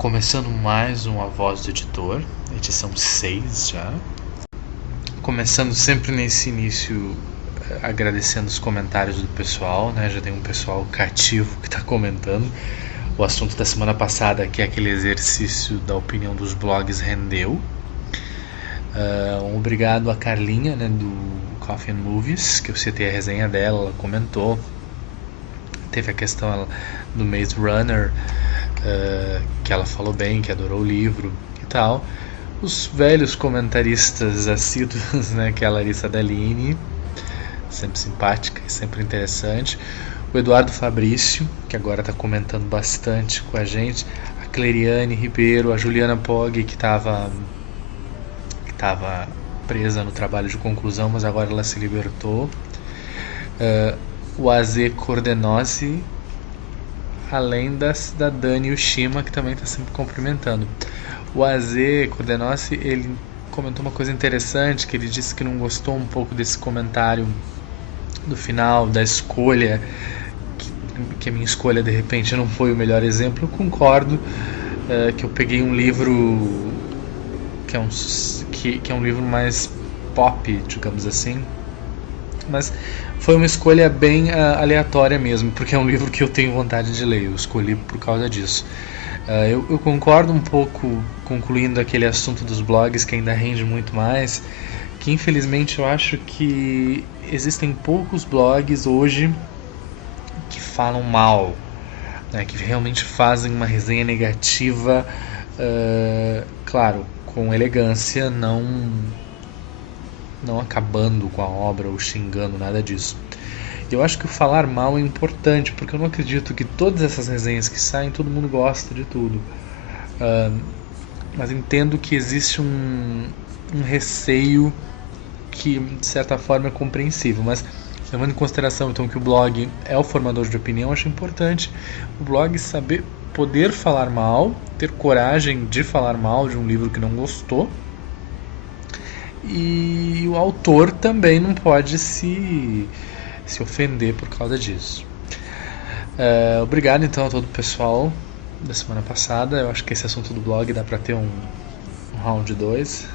Começando mais um A Voz do Editor, edição 6 já. Começando sempre nesse início agradecendo os comentários do pessoal, né? Já tem um pessoal cativo que está comentando. O assunto da semana passada, que é aquele exercício da opinião dos blogs, rendeu. Obrigado a Carlinha, né, do Coffee and Movies, que eu citei a resenha dela, ela comentou. Teve a questão do Maze Runner, que ela falou bem, que adorou o livro e tal. Os velhos comentaristas assíduos, né, que é a Larissa Dallini, sempre simpática e sempre interessante. O Eduardo Fabrício, que agora está comentando bastante com a gente. A Cleriane Ribeiro, a Juliana Poggi, que estava presa no trabalho de conclusão, mas agora ela se libertou. O AZ Cordenose, além da Dani Ushima, que também está sempre cumprimentando. O AZ Cordenose, ele comentou uma coisa interessante, que ele disse que não gostou um pouco desse comentário do final, da escolha, que a minha escolha de repente não foi o melhor exemplo. Eu concordo, que eu peguei um livro que é um livro mais pop, digamos assim, mas foi uma escolha bem aleatória mesmo, porque é um livro que eu tenho vontade de ler, eu escolhi por causa disso. Eu concordo um pouco, concluindo aquele assunto dos blogs, que ainda rende muito mais, que infelizmente eu acho que existem poucos blogs hoje que falam mal, né, que realmente fazem uma resenha negativa, claro, com elegância, não acabando com a obra ou xingando, nada disso. Eu acho que o falar mal é importante, porque eu não acredito que todas essas resenhas que saem, todo mundo gosta de tudo. Mas entendo que existe um receio que, de certa forma, é compreensível. Mas, levando em consideração então que o blog é o formador de opinião, acho importante o blog saber poder falar mal, ter coragem de falar mal de um livro que não gostou. E o autor também não pode se ofender por causa disso. Obrigado então a todo o pessoal da semana passada. Eu acho que esse assunto do blog dá para ter um round 2.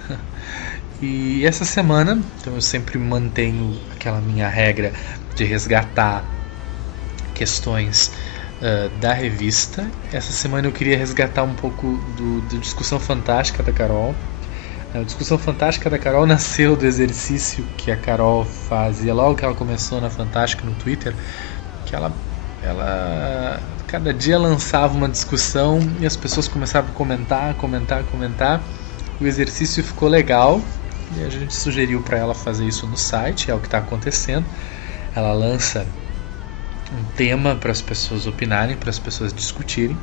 E essa semana, então, eu sempre mantenho aquela minha regra de resgatar questões da revista. Essa semana eu queria resgatar um pouco do Discussão Fantástica da Carol. A Discussão Fantástica da Carol nasceu do exercício que a Carol fazia logo que ela começou na Fantástica no Twitter, que ela cada dia lançava uma discussão e as pessoas começavam a comentar. O exercício ficou legal e a gente sugeriu para ela fazer isso no site, é o que está acontecendo. Ela lança um tema para as pessoas opinarem, para as pessoas discutirem.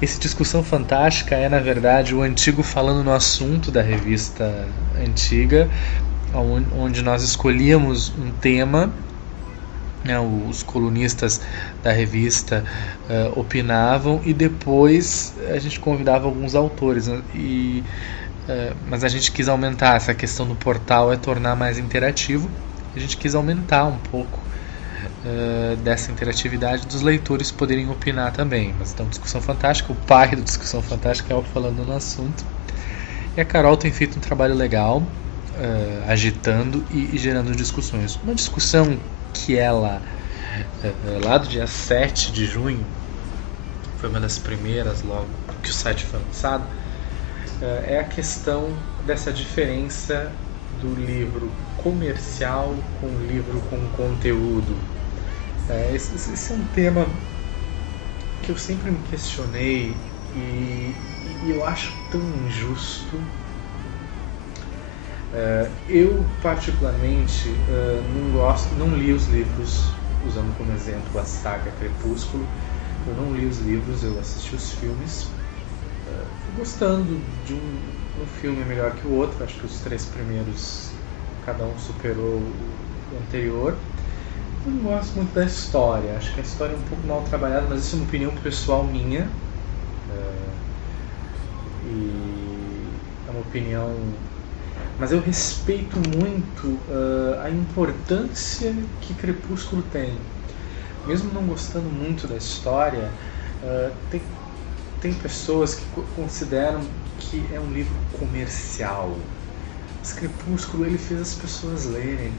Esse Discussão Fantástica é, na verdade, o antigo Falando no Assunto da revista antiga, onde nós escolhíamos um tema, né, os colunistas da revista opinavam e depois a gente convidava alguns autores, né, mas a gente quis aumentar essa questão do portal, tornar mais interativo. A gente quis aumentar um pouco dessa interatividade dos leitores poderem opinar também. Mas então, Discussão Fantástica, o pai do Discussão Fantástica é o Falando no Assunto. E a Carol tem feito um trabalho legal, agitando e gerando discussões. Uma discussão que ela, lá do dia 7 de junho, foi uma das primeiras logo que o site foi lançado, é a questão dessa diferença do livro comercial com o livro com conteúdo. Esse é um tema que eu sempre me questionei e eu acho tão injusto. Eu particularmente não li os livros, usando como exemplo a saga Crepúsculo. Eu não li os livros, eu assisti os filmes. Gostando de um filme melhor que o outro. Acho que os 3 primeiros cada um superou o anterior. Eu não gosto muito da história, acho que a história é um pouco mal trabalhada, mas isso é uma opinião pessoal minha, e é uma opinião, mas eu respeito muito a importância que Crepúsculo tem. Mesmo não gostando muito da história, tem pessoas que consideram que é um livro comercial. Mas Crepúsculo, ele fez as pessoas lerem.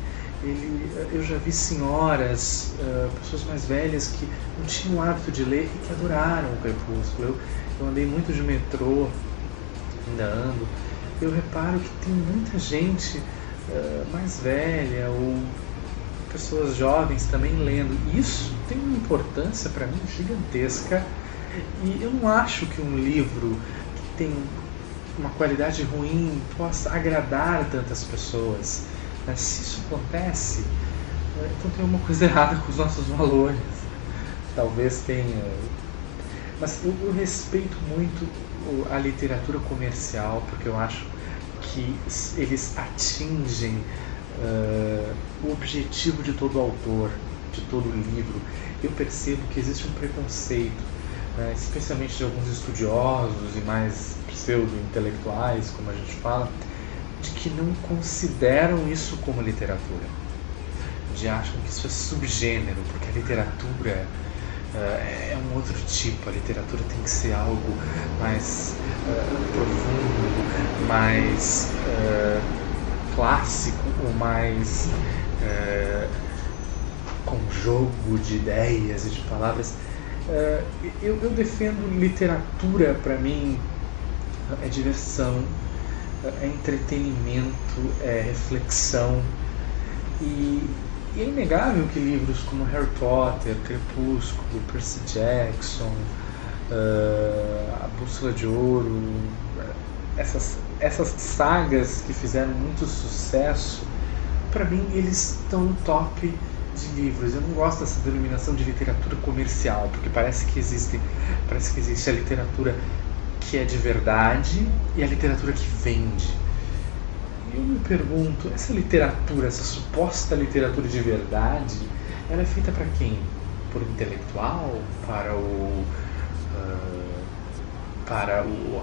Eu já vi senhoras, pessoas mais velhas que não tinham o hábito de ler e que adoraram o Crepúsculo. Eu andei muito de metrô, ainda ando. Eu reparo que tem muita gente mais velha ou pessoas jovens também lendo. E isso tem uma importância para mim gigantesca. E eu não acho que um livro que tem uma qualidade ruim possa agradar tantas pessoas. Mas se isso acontece, então tem uma coisa errada com os nossos valores. Talvez tenha. Mas eu respeito muito a literatura comercial, porque eu acho que eles atingem o objetivo de todo autor, de todo livro. Eu percebo que existe um preconceito, especialmente de alguns estudiosos e mais pseudo-intelectuais, como a gente fala, de que não consideram isso como literatura, de acham que isso é subgênero, porque a literatura é um outro tipo, a literatura tem que ser algo mais profundo, mais clássico, ou mais com jogo de ideias e de palavras. Eu defendo literatura, para mim, é diversão, é entretenimento, é reflexão. E é inegável que livros como Harry Potter, Crepúsculo, Percy Jackson, A Bússola de Ouro, essas sagas que fizeram muito sucesso, para mim eles estão no top de livros. Eu não gosto dessa denominação de literatura comercial, porque parece que existe a literatura que é de verdade e a literatura que vende. E eu me pergunto, essa literatura, essa suposta literatura de verdade, ela é feita para quem? Por intelectual? Para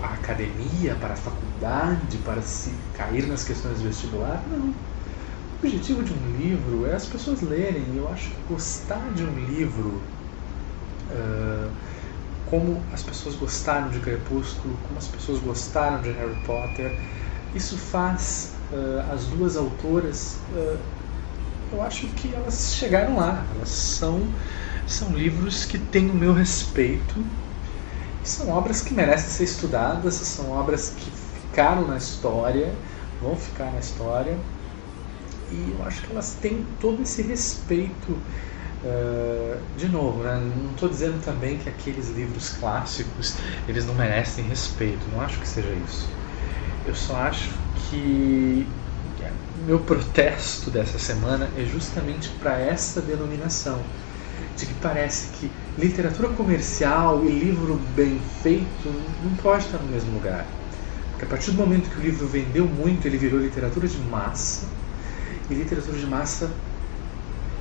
a academia? Para a faculdade? Para se cair nas questões do vestibular? Não. O objetivo de um livro é as pessoas lerem. Eu acho que gostar de um livro, como as pessoas gostaram de Crepúsculo, como as pessoas gostaram de Harry Potter, isso faz as duas autoras, eu acho que elas chegaram lá. Elas são livros que têm o meu respeito, são obras que merecem ser estudadas, são obras que ficaram na história, vão ficar na história, e eu acho que elas têm todo esse respeito. De novo, né? Não estou dizendo também que aqueles livros clássicos eles não merecem respeito, não acho que seja isso. Eu só acho que meu protesto dessa semana é justamente para essa denominação, de que parece que literatura comercial e livro bem feito não pode estar no mesmo lugar. Porque a partir do momento que o livro vendeu muito, ele virou literatura de massa, e literatura de massa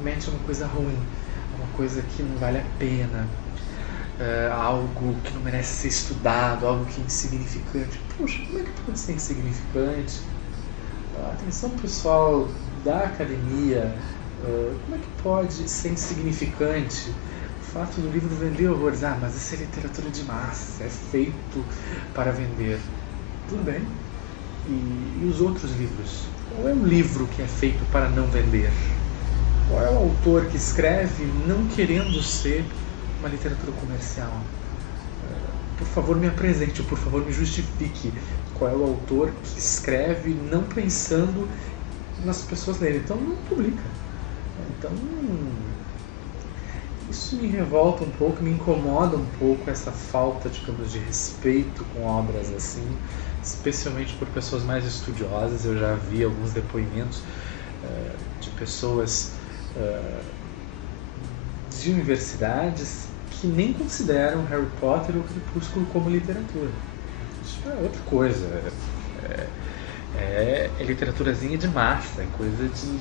mete uma coisa ruim, uma coisa que não vale a pena, algo que não merece ser estudado, algo que é insignificante. Poxa, como é que pode ser insignificante? Atenção, pessoal da academia, como é que pode ser insignificante o fato do livro vender horrores? Mas isso é literatura de massa, é feito para vender. Tudo bem. E os outros livros? Qual é o livro que é feito para não vender? Qual é o autor que escreve não querendo ser uma literatura comercial? Por favor, me apresente, por favor, me justifique qual é o autor que escreve não pensando nas pessoas lerem. Então, não publica. Então, isso me revolta um pouco, me incomoda um pouco essa falta, digamos, de respeito com obras assim, especialmente por pessoas mais estudiosas. Eu já vi alguns depoimentos de pessoas de universidades que nem consideram Harry Potter ou Crepúsculo como literatura. Isso é outra coisa. É literaturazinha de massa, é coisa de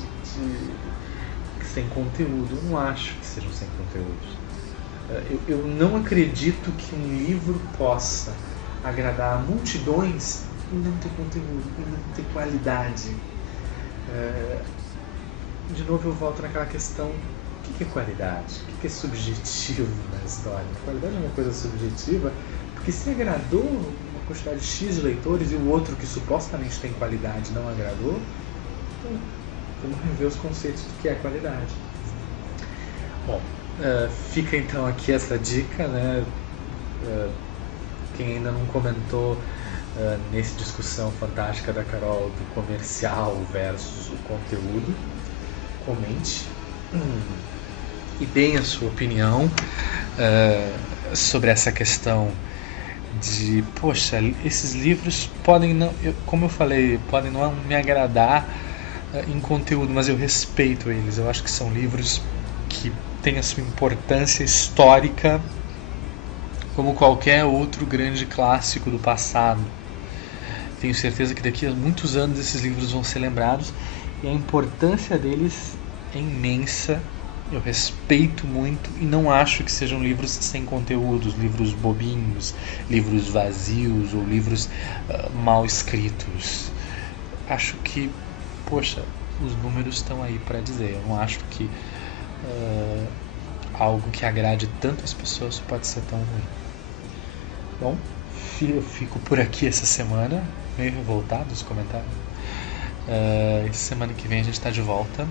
sem conteúdo. Eu não acho que sejam sem conteúdo. Eu não acredito que um livro possa agradar a multidões e não ter conteúdo, e não ter qualidade. De novo eu volto naquela questão, o que é qualidade? O que é subjetivo na história? A qualidade é uma coisa subjetiva, porque Porque se agradou uma quantidade X de leitores e o outro que supostamente tem qualidade não agradou, então vamos rever os conceitos do que é qualidade. Bom, fica então aqui essa dica, né? Quem ainda não comentou nessa discussão fantástica da Carol do comercial versus o conteúdo, comente e deem a sua opinião sobre essa questão de, poxa, esses livros podem não, como eu falei, podem não me agradar em conteúdo, mas eu respeito eles. Eu acho que são livros que têm a sua importância histórica como qualquer outro grande clássico do passado. Tenho certeza que daqui a muitos anos esses livros vão ser lembrados e a importância deles é imensa. Eu respeito muito e não acho que sejam livros sem conteúdos, livros bobinhos, livros vazios ou livros mal escritos. Acho que, poxa, os números estão aí para dizer. Eu não acho que algo que agrade tantas pessoas pode ser tão ruim. Bom, eu fico por aqui essa semana, meio revoltado nos comentários. Semana que vem a gente está de volta.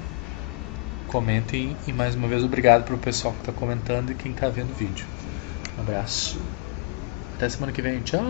Comentem e mais uma vez obrigado pro pessoal que está comentando e quem está vendo o vídeo. Um abraço. Até semana que vem. Tchau!